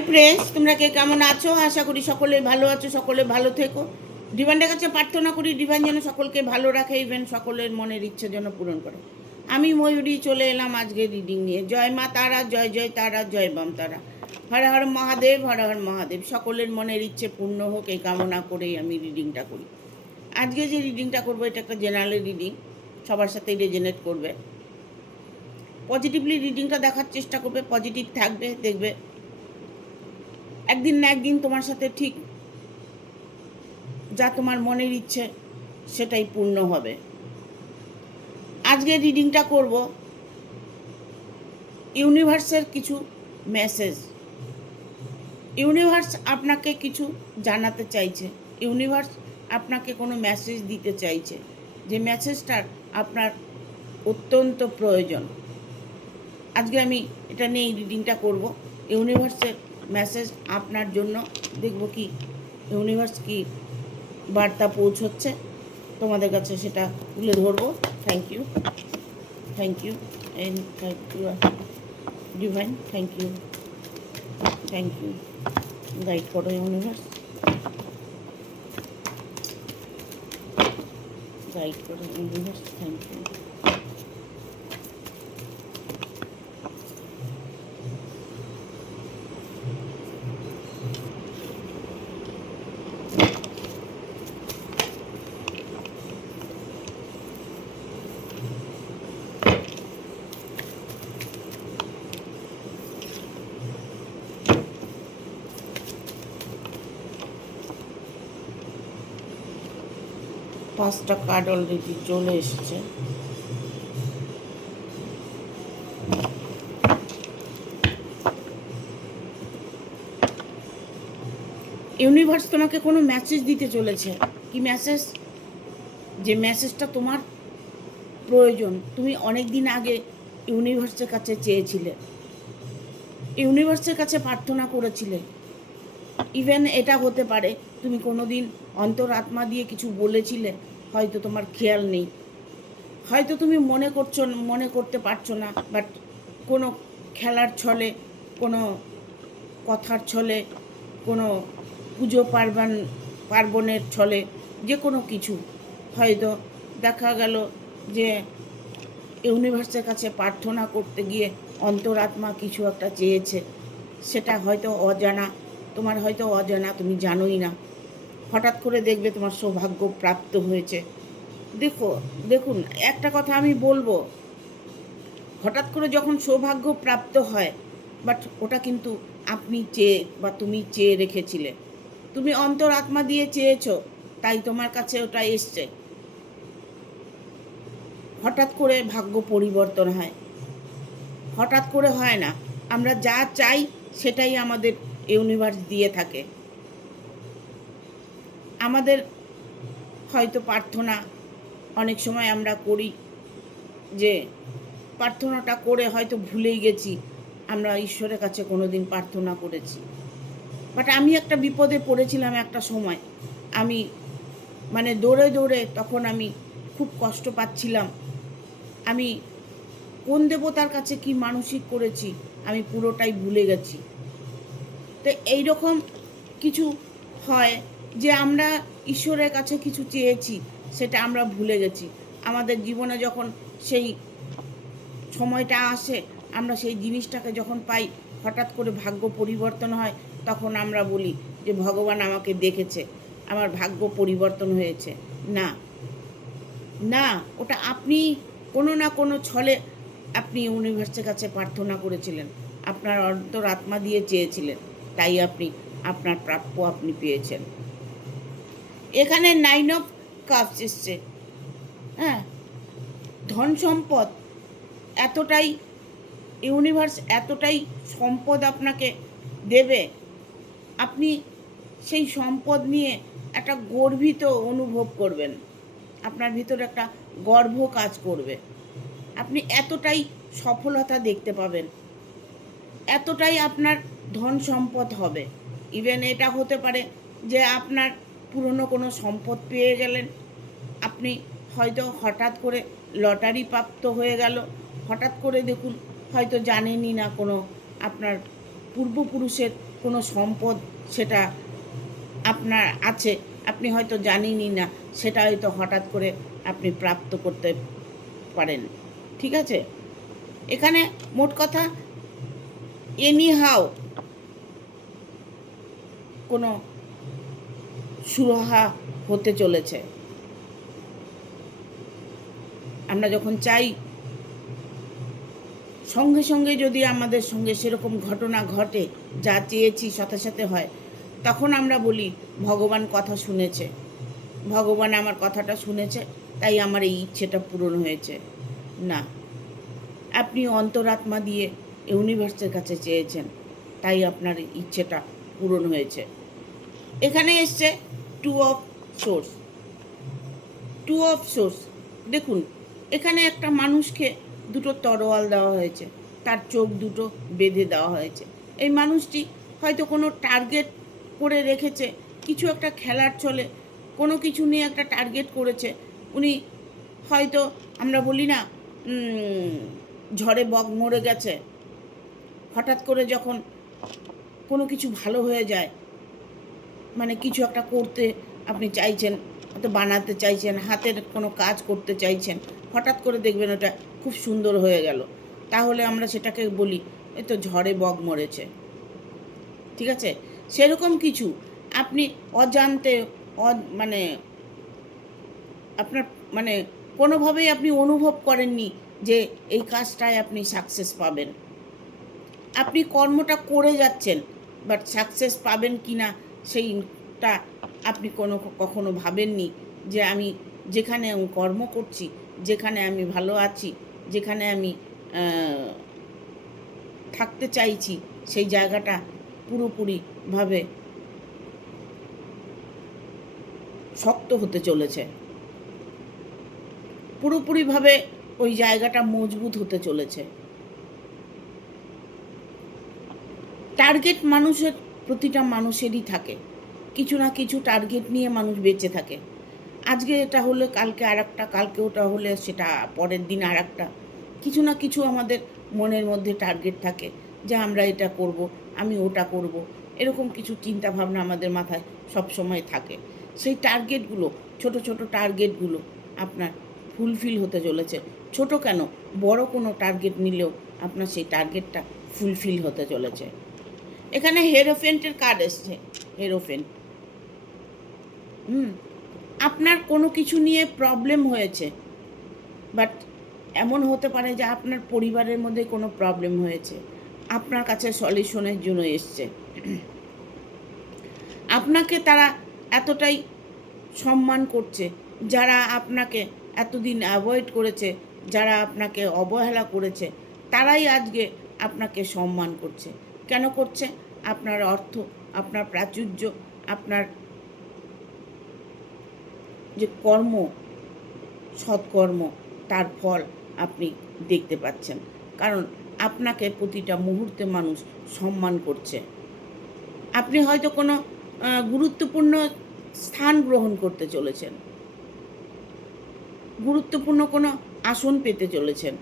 Hi friends, তোমরা কে কেমন আছো? আশা করি সকলে ভালো আছো, সকলে ভালো থেকো। ডিভাইনের কাছে প্রার্থনা করি ডিভাইন যেন সকলকে ভালো রাখে, ইভেন সকলের মনের ইচ্ছে যেন পূরণ করে। আমি ময়ূরী চলে এলাম আজকে রিডিং নিয়ে। জয় মা তারা, জয় জয় তারা, জয় বাম তারা। হর হর মহাদেব, হর হর মহাদেব। সকলের মনের ইচ্ছে পূর্ণ হোক এই কামনা করেই আমি রিডিংটা করি। আজকে যে রিডিংটা করবো এটা একটা জেনারেল রিডিং, সবার সাথেই রেজনেট করবে। পজিটিভলি রিডিংটা দেখার চেষ্টা করবে, পজিটিভ থাকবে, দেখবে একদিন না একদিন তোমার সাথে ঠিক যা তোমার মনের ইচ্ছে সেটাই পূর্ণ হবে। আজকে রিডিংটা করব ইউনিভার্সের কিছু মেসেজ। ইউনিভার্স আপনাকে কিছু জানাতে চাইছে, ইউনিভার্স আপনাকে কোনো মেসেজ দিতে চাইছে, যে মেসেজটার আপনার অত্যন্ত প্রয়োজন। আজকে আমি এটা নিয়ে রিডিংটা করব। ইউনিভার্সের মেসেজ আপনার জন্য, দেখব কি ইউনিভার্স কি বার্তা পৌঁছচ্ছে তোমাদের কাছে, সেটা তুলে ধরবো। Thank you, thank you, and thank you divine, thank you, thank you. Guide করো ইউনিভার্স, গাইড করো ইউনিভার্স, থ্যাংক ইউ। পাঁচটা কার্ড অলরেডি চলে এসেছে। ইউনিভার্স তোমাকে কোনো মেসেজ দিতে চলেছে। কি মেসেজ? যে মেসেজটা তোমার প্রয়োজন, তুমি অনেক দিন আগে ইউনিভার্সের কাছে চেয়েছিলে, ইউনিভার্সের কাছে প্রার্থনা করেছিলে। ইভেন এটা হতে পারে তুমি কোনো দিন অন্তরাত্মা দিয়ে কিছু বলেছিলে, হয়তো তোমার খেয়াল নেই, হয়তো তুমি মনে করতে পারছো না, বাট কোনো খেলার ছলে, কোনো কথার ছলে, কোনো পুজো পার্বণের ছলে, যে কোনো কিছু হয়তো দেখা গেল যে ইউনিভার্সের কাছে প্রার্থনা করতে গিয়ে অন্তরাত্মা কিছু একটা চেয়েছে, সেটা হয়তো অজানা, তোমার হয়তো অজানা, তুমি জানোই না। হঠাৎ করে দেখবে তোমার সৌভাগ্য প্রাপ্ত হয়েছে। দেখুন একটা কথা আমি বলবো, হঠাৎ করে যখন সৌভাগ্য প্রাপ্ত হয়, বাট ওটা কিন্তু আপনি চেয়ে বা তুমি চেয়ে রেখেছিলে, তুমি অন্তরাত্মা দিয়ে চেয়েছো, তাই তোমার কাছে ওটা এসছে। হঠাৎ করে ভাগ্য পরিবর্তন হয়, হঠাৎ করে হয় না। আমরা যা চাই সেটাই আমাদের ইউনিভার্স দিয়ে থাকে। আমাদের হয়তো প্রার্থনা অনেক সময় আমরা করি, যে প্রার্থনাটা করে হয়তো ভুলেই গেছি আমরা ঈশ্বরের কাছে কোনো দিন প্রার্থনা করেছি। বাট আমি একটা বিপদে পড়েছিলাম একটা সময়, আমি দৌড়ে দৌড়ে তখন আমি খুব কষ্ট পাচ্ছিলাম। আমি কোন দেবতার কাছে কি মানসিক করেছি আমি পুরোটাই ভুলে গেছি। তো এইরকম কিছু হয় যে আমরা ঈশ্বরের কাছে কিছু চেয়েছি, সেটা আমরা ভুলে গেছি। আমাদের জীবনে যখন সেই সময়টা আসে, আমরা সেই জিনিসটাকে যখন পাই, হঠাৎ করে ভাগ্য পরিবর্তন হয়, তখন আমরা বলি যে ভগবান আমাকে দেখেছে, আমার ভাগ্য পরিবর্তন হয়েছে। না না, ওটা আপনি কোনো না কোনো ছলে আপনি ইউনিভার্সের কাছে প্রার্থনা করেছিলেন, আপনার অন্তরাত্মা দিয়ে চেয়েছিলেন, তাই আপনি আপনার প্রাপ্য আপনি পেয়েছেন। এখানে 9 অফ কাপস এসছে। হ্যাঁ, ধন সম্পদ এতটাই, ইউনিভার্স এতটাই সম্পদ আপনাকে দেবে, আপনি সেই সম্পদ নিয়ে একটা গর্বিত অনুভব করবেন, আপনার ভিতরে একটা গর্ব কাজ করবে, আপনি এতটাই সফলতা দেখতে পাবেন, এতটাই আপনার ধন সম্পদ হবে। ইভেন এটা হতে পারে যে আপনার পুরনো কোনো সম্পদ পেয়ে গেলেন, আপনি হয়তো হঠাৎ করে লটারি প্রাপ্ত হয়ে গেল, হঠাৎ করে দেখুন হয়তো জানেনই না কোনো আপনার পূর্বপুরুষের কোনো সম্পদ সেটা আপনার আছে, আপনি হয়তো জানেনই না, সেটা হয়তো হঠাৎ করে আপনি প্রাপ্ত করতে পারেন। ঠিক আছে? এখানে মোট কথা এনি হাউ কোনো সুরাহা হতে চলেছে। আমরা যখন চাই সঙ্গে সঙ্গে যদি আমাদের সঙ্গে সেরকম ঘটনা ঘটে, যা চেয়েছি সাথে সাথে হয়, তখন আমরা বলি ভগবান কথা শুনেছে, ভগবান আমার কথাটা শুনেছে, তাই আমার এই ইচ্ছেটা পূরণ হয়েছে। না, আপনি অন্তরাত্মা দিয়ে ইউনিভার্সের কাছে চেয়েছেন, তাই আপনার ইচ্ছেটা পূরণ হয়েছে। এখানে এসছে two of swords. Two of swords, দেখুন এখানে একটা মানুষকে দুটো তরোয়াল দেওয়া হয়েছে, তার চোখ দুটো বেঁধে দেওয়া হয়েছে। এই মানুষটি হয়তো কোনো টার্গেট করে রেখেছে, কিছু একটা খেলার চলে কোনো কিছু নিয়ে একটা টার্গেট করেছে। উনি হয়তো, আমরা বলি না ঝড়ে বক মরে গেছে, হঠাৎ করে যখন কোনো কিছু ভালো হয়ে যায়, মানে কিছু একটা করতে আপনি চাইছেন, হয়তো বানাতে চাইছেন, হাতের কোনো কাজ করতে চাইছেন, হঠাৎ করে দেখবেন ওটা খুব সুন্দর হয়ে গেল, তাহলে আমরা সেটাকে বলি এই তো ঝড়ে বক মরেছে। ঠিক আছে? সেরকম কিছু আপনি অজান্তে মানে আপনার মানে কোনোভাবেই আপনি অনুভব করেননি যে এই কাজটায় আপনি সাকসেস পাবেন। আপনি কর্মটা করে যাচ্ছেন, বাট সাকসেস পাবেন কি না সেইটা আপনি কখনো ভাবেননি যে আমি যেখানে কর্ম করছি, যেখানে আমি ভালো আছি, যেখানে আমি থাকতে চাইছি, সেই জায়গাটা পুরোপুরিভাবে শক্ত হতে চলেছে, পুরোপুরিভাবে ওই জায়গাটা মজবুত হতে চলেছে। টার্গেট মানুষের, প্রতিটা মানুষেরই থাকে, কিছু না কিছু টার্গেট নিয়ে মানুষ বেঁচে থাকে। আজকে এটা হলে কালকে আর একটা, কালকে ওটা হলে সেটা পরের দিন আর একটা, কিছু না কিছু আমাদের মনের মধ্যে টার্গেট থাকে যে আমরা এটা করব, আমি ওটা করব, এরকম কিছু চিন্তা ভাবনা আমাদের মাথায় সব সময় থাকে। সেই টার্গেটগুলো, ছোট ছোট টার্গেটগুলো আপনার ফুলফিল হতে চলেছে। ছোট কেন, বড় কোনো টার্গেট নিলেও আপনার সেই টার্গেটটা ফুলফিল হতে চলেছে। এখানে হেরোফেন্টের কার্ড এসছে, হেরোফেন্ট। আপনার কোনো কিছু নিয়ে প্রবলেম হয়েছে, বাট এমন হতে পারে যে আপনার পরিবারের মধ্যে কোনো প্রবলেম হয়েছে, আপনার কাছে সলিউশনের জন্য এসছে। আপনাকে তারা এতটাই সম্মান করছে, যারা আপনাকে এতদিন অ্যাভয়েড করেছে, যারা আপনাকে অবহেলা করেছে, তারাই আজকে আপনাকে সম্মান করছে। কেন করছে? আপনার অর্থ, আপনার প্রাচুর্য, আপনার যে কর্ম, সৎকর্ম, তার ফল আপনি দেখতে পাচ্ছেন। কারণ আপনাকে প্রতিটা মুহূর্তে মানুষ সম্মান করছে। আপনি হয়তো কোনো গুরুত্বপূর্ণ স্থান গ্রহণ করতে চলেছেন, গুরুত্বপূর্ণ কোনো আসন পেতে চলেছেন,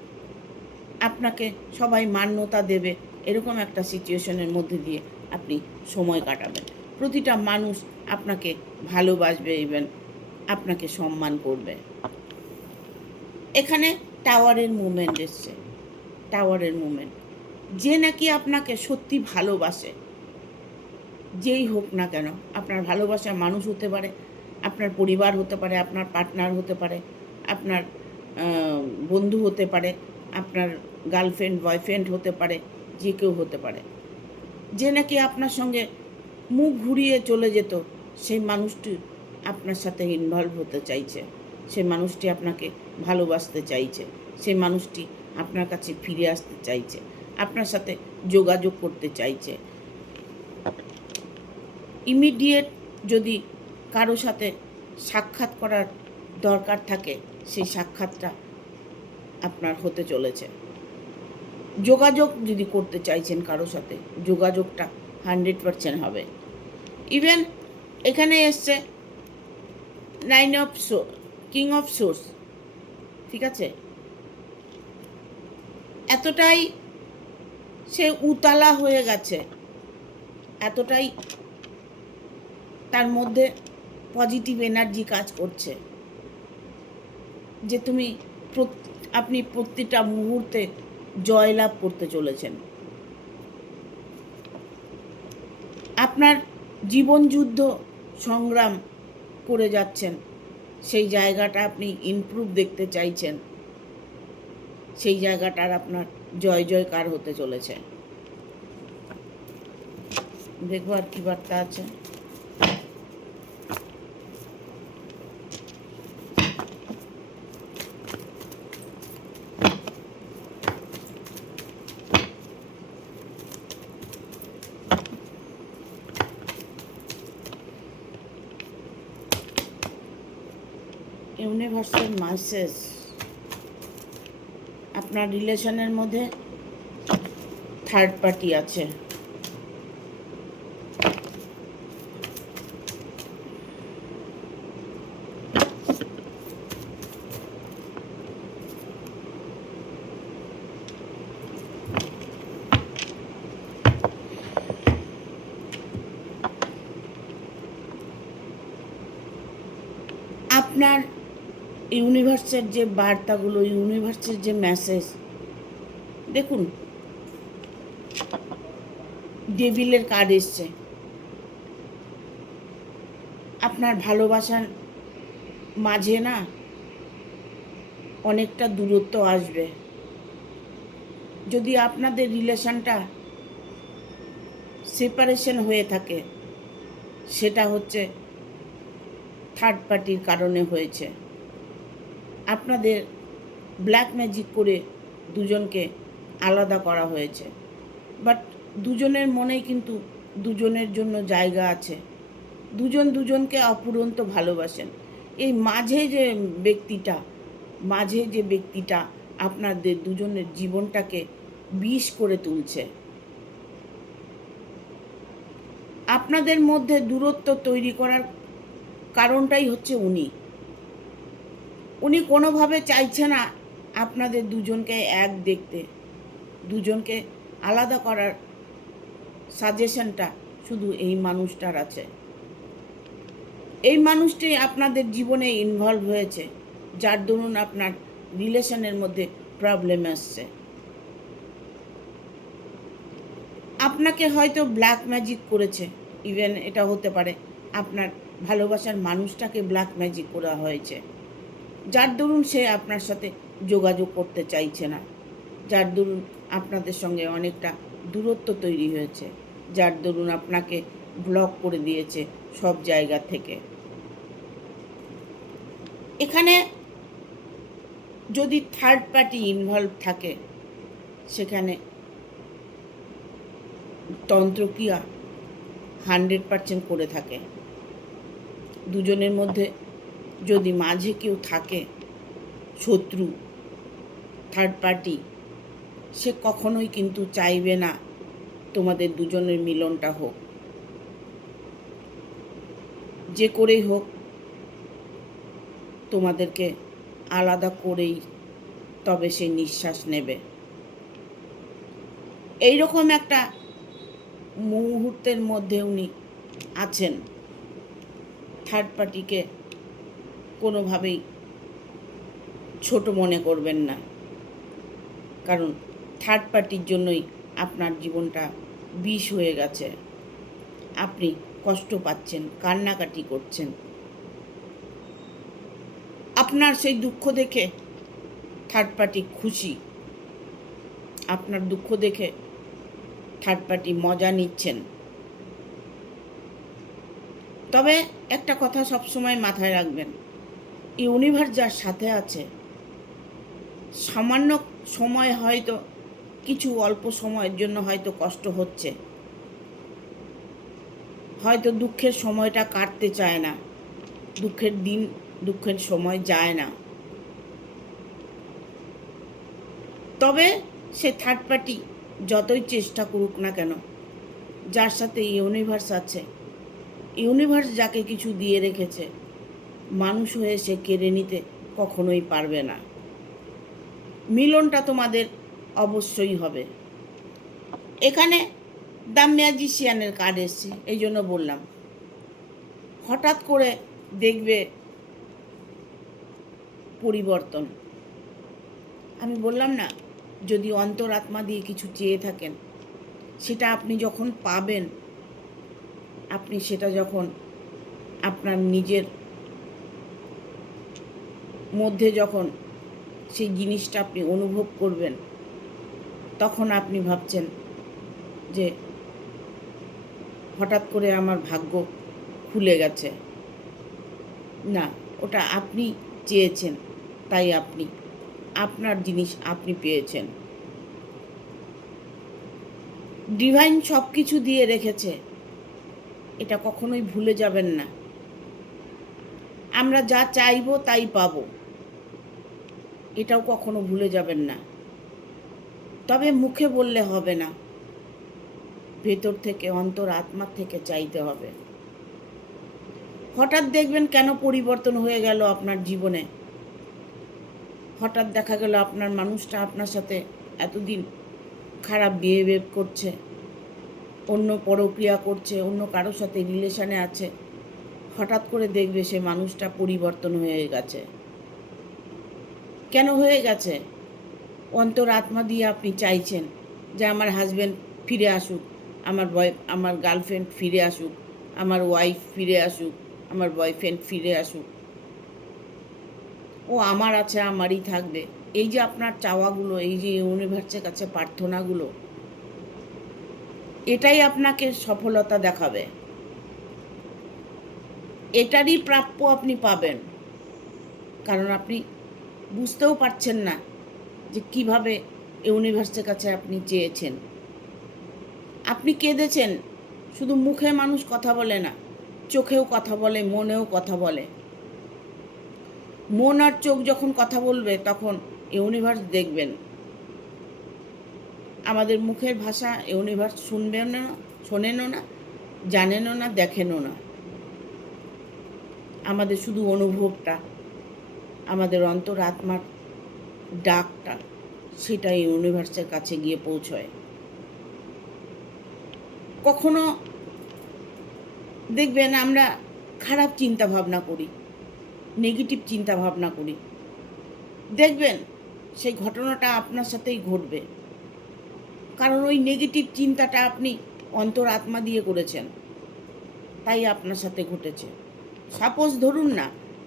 আপনাকে সবাই মান্যতা দেবে, এরকম একটা সিচুয়েশনের মধ্যে দিয়ে আপনি সময় কাটাবেন। প্রতিটা মানুষ আপনাকে ভালোবাসবে, ইভেন আপনাকে সম্মান করবে। এখানে টাওয়ারের মুভমেন্ট এসছে, টাওয়ারের মুভমেন্ট। যে নাকি আপনাকে সত্যি ভালোবাসে, যেই হোক না কেন, আপনার ভালোবাসার মানুষ হতে পারে, আপনার পরিবার হতে পারে, আপনার পার্টনার হতে পারে, আপনার বন্ধু হতে পারে, আপনার গার্লফ্রেন্ড বয়ফ্রেন্ড হতে পারে, যে কেউ হতে পারে, যে নাকি আপনার সঙ্গে মুখ ঘুরিয়ে চলে যেত, সেই মানুষটি আপনার সাথে ইনভলভ হতে চাইছে, সেই মানুষটি আপনাকে ভালোবাসতে চাইছে, সেই মানুষটি আপনার কাছে ফিরে আসতে চাইছে, আপনার সাথে যোগাযোগ করতে চাইছে। ইমিডিয়েট যদি কারো সাথে সাক্ষাৎ করার দরকার থাকে, সেই সাক্ষাৎটা আপনার হতে চলেছে। যোগাযোগ যদি করতে চাইছেন কারো সাথে, যোগাযোগটা 100% হবে। ইভেন এখানে এসছে কিং অফ সোর্স। ঠিক আছে? এতটাই সে উতালা হয়ে গেছে, এতটাই তার মধ্যে পজিটিভ এনার্জি কাজ করছে যে আপনি প্রতিটা মুহূর্তে জয়লাভ করতে চলেছেন। আপনার জীবন যুদ্ধ সংগ্রাম করে যাচ্ছেন, সেই জায়গাটা আপনি ইমপ্রুভ দেখতে চাইছেন, সেই জায়গাটার আপনার জয় জয়কার হতে চলেছে। দেখবো আর কি বার্তা আছে। ইউনিভার্সাল মেসেজ, আপনার রিলেশনের মধ্যে থার্ড পার্টি আছে। আপনার ইউনিভার্সের যে বার্তাগুলো, ইউনিভার্সের যে মেসেজ, দেখুন ডেভিলের কার্ড এসছে। আপনার ভালোবাসার মাঝে না অনেকটা দূরত্ব আসবে। যদি আপনাদের রিলেশনটা সেপারেশন হয়ে থাকে, সেটা হচ্ছে থার্ড পার্টির কারণে হয়েছে। আপনাদের ব্ল্যাক ম্যাজিক করে দুজনকে আলাদা করা হয়েছে, বাট দুজনের মনেই কিন্তু দুজনের জন্য জায়গা আছে। দুজন দুজনকে অফুরন্ত ভালোবাসেন। এই মাঝে যে ব্যক্তিটা আপনাদের দুজনের জীবনটাকে বিষ করে তুলছে। আপনাদের মধ্যে দূরত্ব তৈরি করার কারণটাই হচ্ছে উনি কোনোভাবে চাইছে না আপনাদের দুজনকে এক দেখতে। দুজনকে আলাদা করার সাজেশনটা শুধু এই মানুষটার আছে। এই মানুষটি আপনাদের জীবনে ইনভলভ হয়েছে, যার দরুন আপনার রিলেশনের মধ্যে প্রবলেম আসছে। আপনাকে হয়তো ব্ল্যাক ম্যাজিক করেছে, ইভেন এটা হতে পারে আপনার ভালোবাসার মানুষটাকে ব্ল্যাক ম্যাজিক করা হয়েছে, যার দরুন সে আপনার সাথে যোগাযোগ করতে চাইছে না, যার দরুন আপনাদের সঙ্গে অনেকটা দূরত্ব তৈরি হয়েছে, যার দরুন আপনাকে ব্লক করে দিয়েছে সব জায়গা থেকে। এখানে যদি থার্ড পার্টি ইনভলভ থাকে, সেখানে তন্ত্রক্রিয়া 100% করে থাকে। দুজনের মধ্যে যদি মাঝে কেউ থাকে শত্রু, থার্ড পার্টি, সে কখনোই কিন্তু চাইবে না তোমাদের দুজনের মিলনটা হোক। যে করেই হোক তোমাদেরকে আলাদা করেই তবে সে নিঃশ্বাস নেবে। এইরকম একটা মুহূর্তের মধ্যে উনি আছেন। থার্ড পার্টিকে কোনোভাবেই ছোট মনে করবেন না, কারণ থার্ড পার্টির জন্যই আপনার জীবনটা বিষ হয়ে গেছে। আপনি কষ্ট পাচ্ছেন, কান্নাকাটি করছেন। আপনার সেই দুঃখ দেখে থার্ড পার্টি খুশি, আপনার দুঃখ দেখে থার্ড পার্টি মজা নিচ্ছেন। তবে একটা কথা সবসময় মাথায় রাখবেন, ইউনিভার্স যার সাথে আছে, সামান্য সময় হয়তো কিছু অল্প সময়ের জন্য হয়তো কষ্ট হচ্ছে, হয়তো দুঃখের সময়টা কাটতে চায় না, দুঃখের সময় যায় না। তবে সে থার্ড পার্টি যতই চেষ্টা করুক না কেন, যার সাথে ইউনিভার্স আছে, ইউনিভার্স যাকে কিছু দিয়ে রেখেছে, মানুষ হয়ে সে কেড়ে নিতে কখনোই পারবে না। মিলনটা তোমাদের অবশ্যই হবে। এখানে দ্য ম্যাজিশিয়ানের কার্ড এসছে, এই জন্য বললাম। হঠাৎ করে দেখবে পরিবর্তন। আমি বললাম না, যদি অন্তরাত্মা দিয়ে কিছু চেয়ে থাকেন, সেটা আপনি যখন পাবেন, আপনি সেটা যখন আপনার নিজের মধ্যে যখন সেই জিনিসটা আপনি অনুভব করবেন, তখন আপনি ভাবছেন যে হঠাৎ করে আমার ভাগ্য খুলে গেছে। না, ওটা আপনি চেয়েছেন, তাই আপনি আপনার জিনিস আপনি পেয়েছেন। ডিভাইন সব কিছু দিয়ে রেখেছে, এটা কখনোই ভুলে যাবেন না। আমরা যা চাইবো তাই পাবো, এটাও কখনো ভুলে যাবেন না। তবে মুখে বললে হবে না, ভেতর থেকে, অন্তর আত্মার থেকে চাইতে হবে। হঠাৎ দেখবেন কেন পরিবর্তন হয়ে গেল আপনার জীবনে। হঠাৎ দেখা গেল আপনার মানুষটা আপনার সাথে এতদিন খারাপ বিহেভ করছে, অন্য পরক্রিয়া করছে, অন্য কারোর সাথে রিলেশনে আছে, হঠাৎ করে দেখবে সে মানুষটা পরিবর্তন হয়ে গেছে। কেন হয়ে গেছে? অন্তর আত্মা দিয়ে আপনি চাইছেন যে আমার হাজব্যান্ড ফিরে আসুক, আমার গার্লফ্রেন্ড ফিরে আসুক, আমার ওয়াইফ ফিরে আসুক, আমার বয়ফ্রেন্ড ফিরে আসুক, ও আমার আছে, আমারই থাকবে। এই যে আপনার চাওয়াগুলো, এই যে ইউনিভার্সের কাছে প্রার্থনাগুলো, এটাই আপনাকে সফলতা দেখাবে। এটারই প্রাপ্য আপনি পাবেন। কারণ আপনি বুঝতেও পারছেন না যে কিভাবে ইউনিভার্সের কাছে আপনি চেয়েছেন। আপনি কেঁদেছেন, শুধু মুখে মানুষ কথা বলে না, চোখেও কথা বলে, মনেও কথা বলে। মন আর চোখ যখন কথা বলবে, তখন ইউনিভার্স দেখবেন। আমাদের মুখের ভাষা ইউনিভার্স শুনবেও না, শোনেনও না, জানেনও না, দেখেনও না। আমাদের শুধু অনুভবটা, আমাদের অন্তর আত্মার ডাকটা, সেটা ইউনিভার্সের কাছে গিয়ে পৌঁছয়। কখনো দেখবেন আমরা খারাপ চিন্তা ভাবনা করি, নেগেটিভ চিন্তা ভাবনা করি, দেখবেন সেই ঘটনাটা আপনার সাথেই ঘটবে। কারণ ওই নেগেটিভ চিন্তাটা আপনি অন্তর আত্মা দিয়ে করেছেন, তাই আপনার সাথে ঘটেছে। সাপোজ ধরুন না,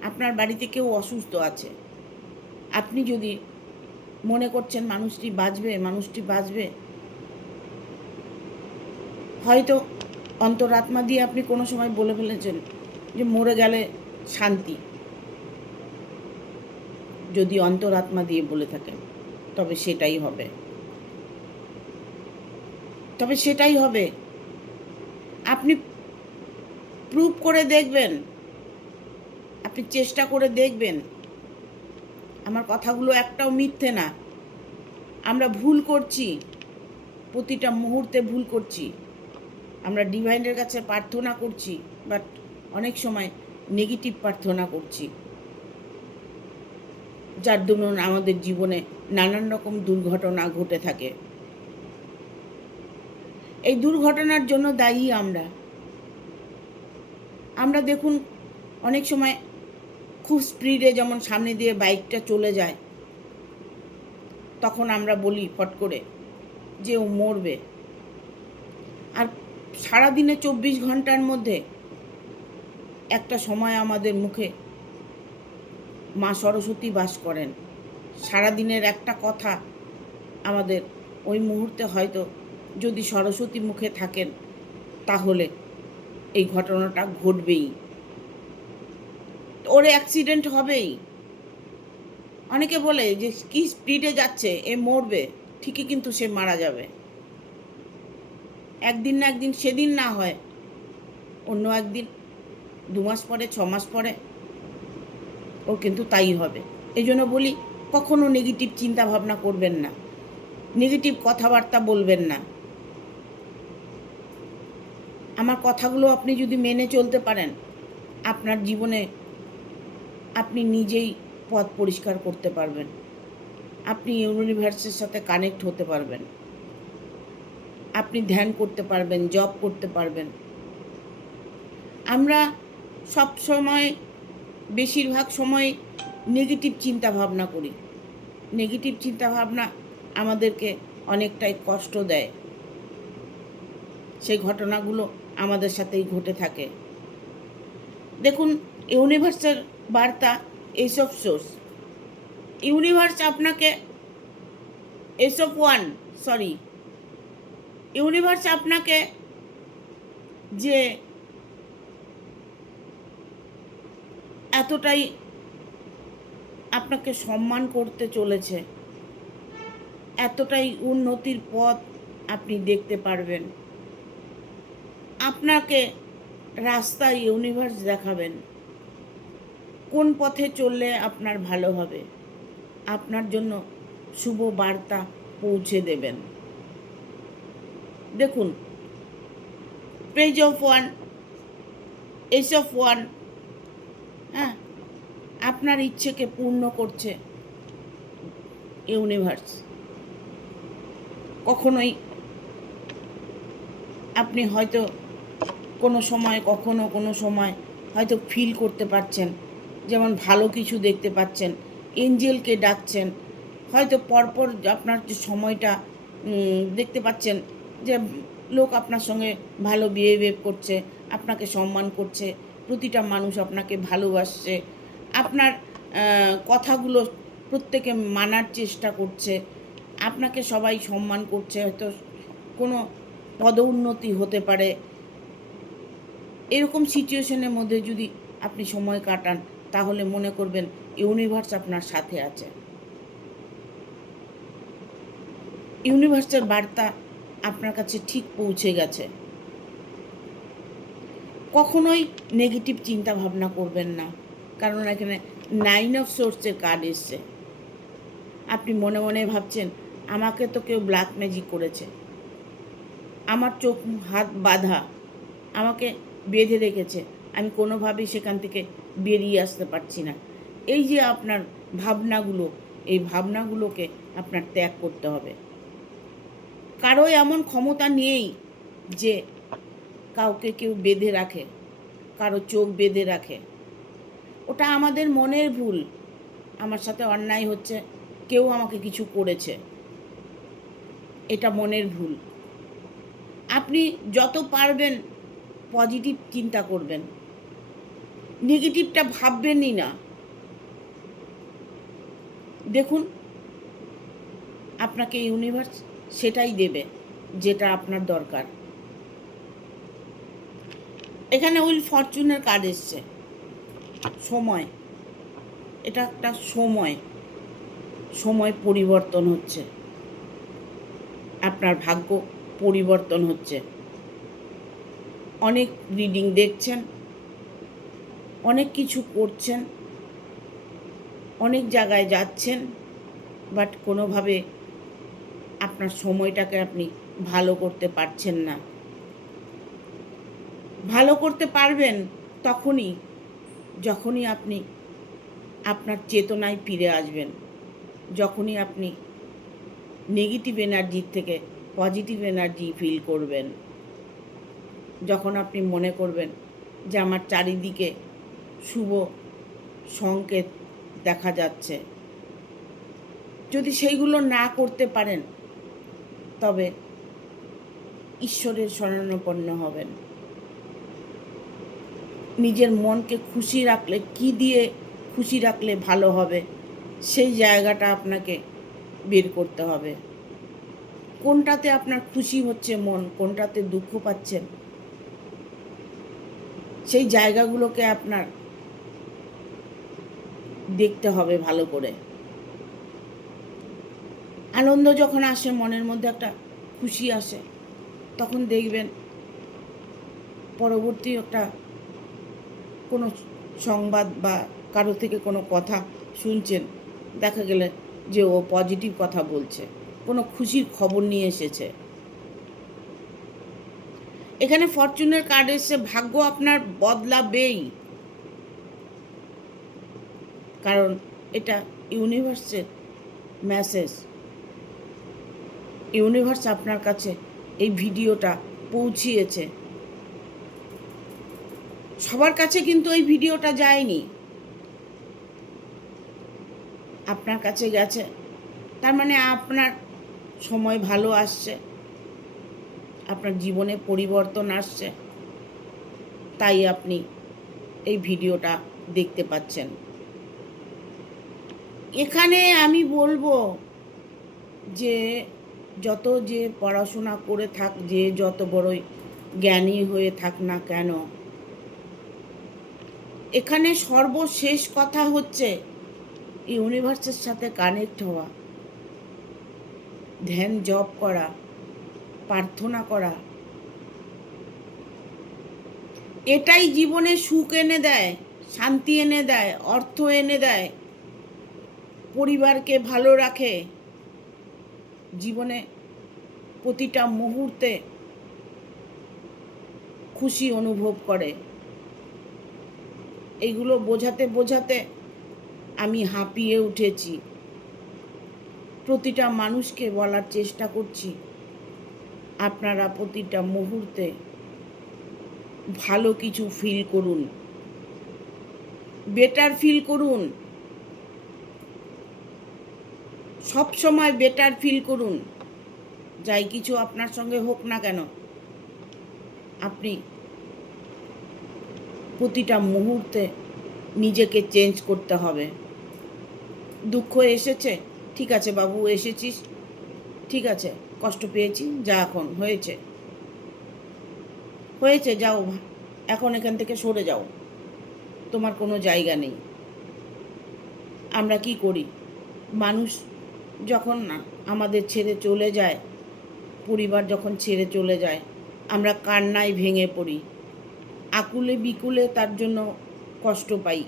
আপনার বাড়িতে কেউ অসুস্থ আছে, আপনি যদি মনে করছেন মানুষটি বাঁচবে, হয়তো অন্তরাত্মা দিয়ে আপনি কোনো সময় বলে ফেলেছেন যে মরে গেলে শান্তি। যদি অন্তরাত্মা দিয়ে বলে থাকেন, তবে সেটাই হবে। আপনি প্রুভ করে দেখবেন, আপনি চেষ্টা করে দেখবেন। আমার কথাগুলো একটাও মিথ্যে না। আমরা ভুল করছি, প্রতিটা মুহূর্তে ভুল করছি। আমরা ডিভাইনের কাছে প্রার্থনা করছি, বাট অনেক সময় নেগেটিভ প্রার্থনা করছি, যার দরুন আমাদের জীবনে নানান রকম দুর্ঘটনা ঘটে থাকে। এই দুর্ঘটনার জন্য দায়ী আমরা দেখুন, অনেক সময় খুব স্পিডে যেমন সামনে দিয়ে বাইকটা চলে যায়, তখন আমরা বলি ফট করে যে ও মরবে। আর সারাদিনে 24 ঘন্টার মধ্যে একটা সময় আমাদের মুখে মা সরস্বতী বাস করেন। সারাদিনের একটা কথা আমাদের ওই মুহূর্তে, হয়তো যদি সরস্বতী মুখে থাকেন, তাহলে এই ঘটনাটা ঘটবেই, ওর অ্যাক্সিডেন্ট হবেই। অনেকে বলে যে কি স্পিডে যাচ্ছে, এ মরবে, ঠিকই কিন্তু সে মারা যাবে। একদিন না একদিন, সেদিন না হয় অন্য একদিন, 2 মাস পরে, 6 মাস পরে, ওর কিন্তু তাই হবে। এই জন্য বলি, কখনো নেগেটিভ চিন্তা ভাবনা করবেন না, নেগেটিভ কথাবার্তা বলবেন না। আমার কথাগুলো আপনি যদি মেনে চলতে পারেন, আপনার জীবনে আপনি নিজেই পথ পরিষ্কার করতে পারবেন, আপনি ইউনিভার্সের সাথে কানেক্ট হতে পারবেন, আপনি ধ্যান করতে পারবেন, জপ করতে পারবেন। আমরা সব সময়, বেশিরভাগ সময় নেগেটিভ চিন্তা ভাবনা করি। নেগেটিভ চিন্তা ভাবনা আমাদেরকে অনেকটাই কষ্ট দেয়। সেই ঘটনাগুলো আমাদের সাথেই ঘটে থাকে। দেখুন, ইউনিভার্সের বার্তা এইসব সোর্স। ইউনিভার্স আপনাকে ইউনিভার্স আপনাকে যে এতটাই আপনাকে সম্মান করতে চলেছে, এতটাই উন্নতির পথ আপনি দেখতে পারবেন, আপনাকে রাস্তায় ইউনিভার্স দেখাবেন কোন পথে চললে আপনার ভালো হবে, আপনার জন্য শুভ বার্তা পৌঁছে দেবেন। দেখুন, page of one, S of one, হ্যাঁ, আপনার ইচ্ছেকে পূর্ণ করছে ইউনিভার্স। কখনোই আপনি হয়তো কোনো সময় হয়তো ফিল করতে পারছেন, যেমন ভালো কিছু দেখতে পাচ্ছেন, এঞ্জেলকে ডাকছেন, হয়তো পরপর আপনার যে সময়টা দেখতে পাচ্ছেন যে লোক আপনার সঙ্গে ভালো বিহেভিয়ার করছে, আপনাকে সম্মান করছে, প্রতিটা মানুষ আপনাকে ভালোবাসছে, আপনার কথাগুলো প্রত্যেকে মানার চেষ্টা করছে, আপনাকে সবাই সম্মান করছে, হয়তো কোনো পদোন্নতি হতে পারে। এরকম সিচুয়েশনের মধ্যে যদি আপনি সময় কাটান, তাহলে মনে করবেন ইউনিভার্স আপনার সাথে আছে। ইউনিভার্সের বার্তা আপনার কাছে ঠিক পৌঁছে গেছে। কখনোই নেগেটিভ চিন্তা ভাবনা করবেন না, কারণ এখানে 9 অফ সোর্সের কার্ড এসছে। আপনি মনে মনে ভাবছেন, আমাকে তো কেউ ব্ল্যাক ম্যাজিক করেছে, আমার চোখ হাত বাঁধা, আমাকে বেঁধে রেখেছে, আমি কোনোভাবেই সেখান থেকে বেরিয়ে আসতে পারছি না। এই যে আপনার ভাবনাগুলো, এই ভাবনাগুলোকে আপনার ত্যাগ করতে হবে। কারো এমন ক্ষমতা নেই যে কাউকে কেউ বেঁধে রাখে, কারো চোখ বেঁধে রাখে। ওটা আমাদের মনের ভুল। আমার সাথে অন্যায় হচ্ছে, কেউ আমাকে কিছু করেছে, এটা মনের ভুল। আপনি যত পারবেন পজিটিভ চিন্তা করবেন, নেগেটিভটা ভাববেনই না। দেখুন, আপনাকে ইউনিভার্স সেটাই দেবে যেটা আপনার দরকার। এখানে হুইল ফরচুনের কার্ড এসছে। সময়, এটা একটা সময় পরিবর্তন হচ্ছে, আপনার ভাগ্য পরিবর্তন হচ্ছে। অনেক রিডিং দেখছেন, অনেক কিছু করছেন, অনেক জায়গায় যাচ্ছেন, বাট কোনোভাবে আপনার সময়টাকে আপনি ভালো করতে পারছেন না। ভালো করতে পারবেন যখনই আপনি আপনার চেতনায় ফিরে আসবেন, যখনই আপনি নেগেটিভ এনার্জির থেকে পজিটিভ এনার্জি ফিল করবেন, যখন আপনি মনে করবেন যে আমার চারিদিকে শুভ সংকেত দেখা যাচ্ছে। যদি সেইগুলো না করতে পারেন, তবে ঈশ্বরের শরণাপন্ন হবেন। নিজের মনকে খুশি রাখলে, কি দিয়ে খুশি রাখলে ভালো হবে, সেই জায়গাটা আপনাকে বের করতে হবে। কোনটাতে আপনার খুশি হচ্ছে মন, কোনটাতে দুঃখ পাচ্ছেন, সেই জায়গাগুলোকে আপনার দেখতে হবে ভালো করে। আনন্দ যখন আসে, মনের মধ্যে একটা খুশি আসে, তখন দেখবেন পরবর্তী একটা কোনো সংবাদ বা কারো থেকে কোনো কথা শুনছেন, দেখা গেলে যে ও পজিটিভ কথা বলছে, কোনো খুশির খবর নিয়ে এসেছে। এখানে ফরচুনের কার্ড এসে, ভাগ্য আপনার বদলাবেই, কারণ এটা ইউনিভার্সের মেসেজ। ইউনিভার্স আপনার কাছে এই ভিডিওটা পৌঁছিয়েছে। সবার কাছে কিন্তু এই ভিডিওটা যায়নি, আপনার কাছে গেছে। তার মানে আপনার সময় ভালো আসছে, আপনার জীবনে পরিবর্তন আসছে, তাই আপনি এই ভিডিওটা দেখতে পাচ্ছেন। এখানে আমি বলবো যে যত যে পড়াশোনা করে থাক, যে যত বড়ই জ্ঞানী হয়ে থাক না কেন, এখানে সর্বশেষ কথা হচ্ছে ইউনিভার্সের সাথে কানেক্ট হওয়া, ধ্যান জপ করা, প্রার্থনা করা। এটাই জীবনে সুখ এনে দেয়, শান্তি এনে দেয়, অর্থ এনে দেয়, পরিবারকে ভালো রাখে, জীবনে প্রতিটা মুহূর্তে খুশি অনুভব করে। এইগুলো বোঝাতে বোঝাতে আমি হাঁপিয়ে উঠেছি। প্রতিটা মানুষকে বলার চেষ্টা করছি, আপনারা প্রতিটা মুহূর্তে ভালো কিছু ফিল করুন, বেটার ফিল করুন, সব সময় বেটার ফিল করুন। যাই কিছু আপনার সঙ্গে হোক না কেন, আপনি প্রতিটা মুহূর্তে নিজেকে চেঞ্জ করতে হবে। দুঃখ এসেছে, ঠিক আছে বাবু, এসেছিস, ঠিক আছে, কষ্ট পেয়েছি, যা, এখন হয়েছে হয়েছে, যাও, এখন এখান থেকে সরে যাও, তোমার কোনো জায়গা নেই। আমরা কি করি, মানুষ যখন না আমাদের ছেড়ে চলে যায়, পরিবার যখন ছেড়ে চলে যায়, আমরা কান্নায় ভেঙে পড়ি, আকুলে বিকুলে তার জন্য কষ্ট পাই।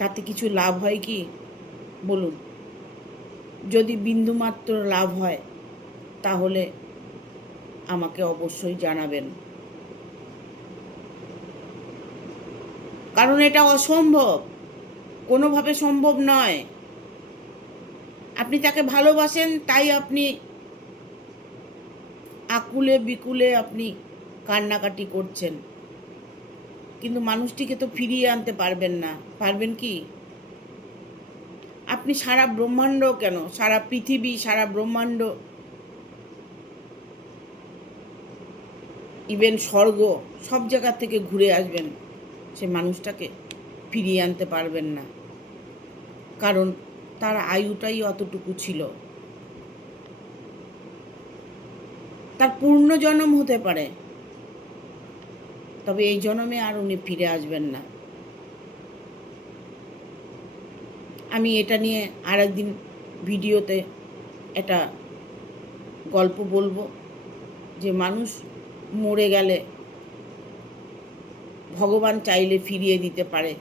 তাতে কিছু লাভ হয় কি বলুন? যদি বিন্দুমাত্র লাভ হয় তাহলে আমাকে অবশ্যই জানাবেন, কারণ এটা অসম্ভব, কোনোভাবে সম্ভব নয়। আপনি তাকে ভালোবাসেন, তাই আপনি আকুলে বিকুলে আপনি কান্নাকাটি করছেন, কিন্তু মানুষটিকে তো ফিরিয়ে আনতে পারবেন না। পারবেন কি? আপনি সারা ব্রহ্মাণ্ড, কেন সারা পৃথিবী, সারা ব্রহ্মাণ্ড, ইভেন স্বর্গ, সব জায়গা থেকে ঘুরে আসবেন, সে মানুষটাকে ফিরিয়ে আনতে পারবেন না, কারণ তার আয়ুটাই অতটুকু ছিল। তার পূর্ণ জন্ম হতে পারে, তবে এই জন্মে আর উনি ফিরে আসবেন না। আমি এটা নিয়ে আরেকদিন ভিডিওতে একটা গল্প বলবো, যে মানুষ মরে গেলে ভগবান চাইলে ফিরিয়ে দিতে পারে,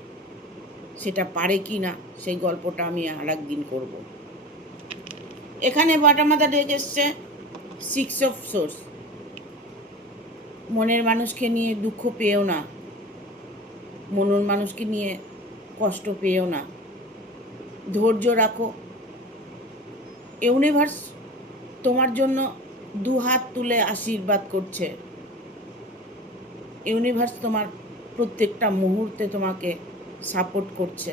সেটা পারে কি না সেই গল্পটা আমি আরেকদিন করব। এখানে বাটামাথা ডেক এসছে 6 অফ সোর্স। মনের মানুষকে নিয়ে দুঃখ পেও না, মনের মানুষকে নিয়ে কষ্ট পেও না, ধৈর্য রাখো। ইউনিভার্স তোমার জন্য 2 হাত তুলে আশীর্বাদ করছে। ইউনিভার্স তোমার প্রত্যেকটা মুহূর্তে তোমাকে সাপোর্ট করছে।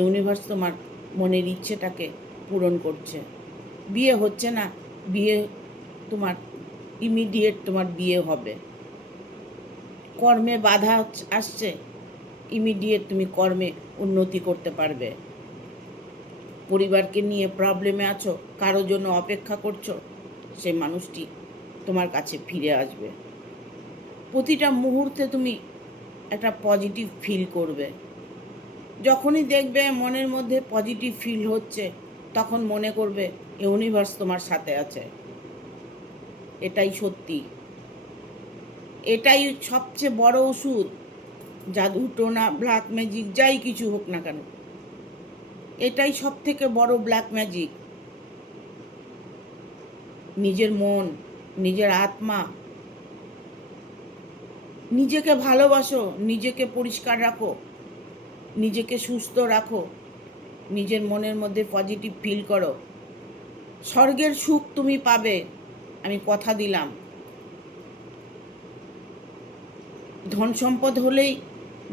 ইউনিভার্স তোমার মনের ইচ্ছেটাকে পূরণ করছে। বিয়ে হচ্ছে না, বিয়ে তোমার ইমিডিয়েট, তোমার বিয়ে হবে। কর্মে বাধা আসছে, ইমিডিয়েট তুমি কর্মে উন্নতি করতে পারবে। পরিবারকে নিয়ে প্রবলেমে আছো, কারো জন্য অপেক্ষা করছো, সেই মানুষটি তোমার কাছে ফিরে আসবে। প্রতিটা মুহূর্তে তুমি একটা পজিটিভ ফিল করবে। যখনই দেখবে মনের মধ্যে পজিটিভ ফিল হচ্ছে, তখন মনে করবে ইউনিভার্স তোমার সাথে আছে। এটাই সত্যি, এটাই সবচেয়ে বড় ওষুধ। জাদু টোনা, ব্ল্যাক ম্যাজিক, যাই কিছু হোক না কেন, এটাই সব থেকে বড় ব্ল্যাক ম্যাজিক। নিজের মন, নিজের আত্মা, নিজেকে ভালোবাসো, নিজেকে পরিষ্কার রাখো, নিজেকে সুস্থ রাখো, নিজের মনের মধ্যে পজিটিভ ফিল করো, স্বর্গের সুখ তুমি পাবে, আমি কথা দিলাম। ধন সম্পদ হলেই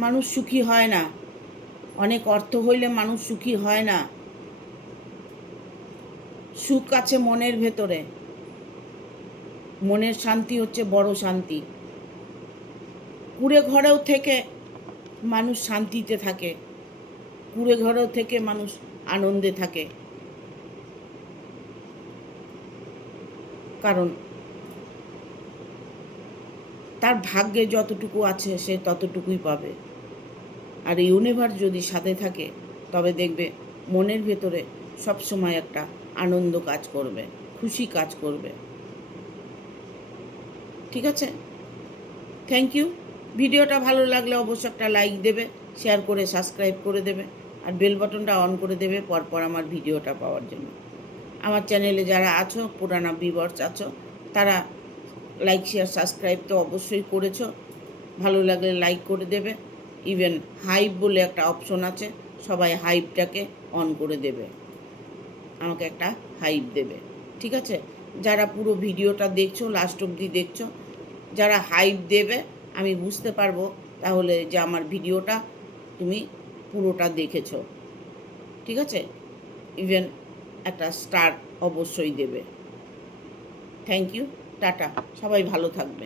মানুষ সুখী হয় না, অনেক অর্থ হইলে মানুষ সুখী হয় না। সুখ আছে মনের ভেতরে, মনের শান্তি হচ্ছে বড় শান্তি। কুঁড়ে ঘরেও থেকে মানুষ শান্তিতে থাকে, কুঁড়ে ঘরেও থেকে মানুষ আনন্দে থাকে, কারণ তার ভাগ্যে যতটুকু আছে সে ততটুকুই পাবে। আর ইউনিভার্স যদি সাথে থাকে তবে দেখবে মনের ভেতরে সবসময় একটা আনন্দ কাজ করবে, খুশি কাজ করবে। ঠিক আছে, থ্যাংক ইউ। ভিডিওটা ভালো লাগলে অবশ্যই একটা লাইক দেবে, শেয়ার করে সাবস্ক্রাইব করে দেবে, আর বেল বাটনটা অন করে দেবে পরপর আমার ভিডিওটা পাওয়ার জন্য। আমার চ্যানেলে যারা আছো, পুরানা ভিউয়ার্স আছো, তারা লাইক শেয়ার সাবস্ক্রাইব তো অবশ্যই করেছো, ভালো লাগলে লাইক করে দেবে। ইভেন হাইপ বলে একটা অপশন আছে, সবাই হাইপটাকে অন করে দেবে, আমাকে একটা হাইপ দেবে। ঠিক আছে, যারা পুরো ভিডিওটা দেখছো, লাস্ট অবধি দেখছো, যারা হাইপ দেবে আমি বুঝতে পারবো তাহলে যে আমার ভিডিওটা তুমি পুরোটা দেখেছো। ঠিক আছে, ইভেন একটা স্টার অবশ্যই দেবে। থ্যাংক ইউ, টাটা, সবাই ভালো থাকবে।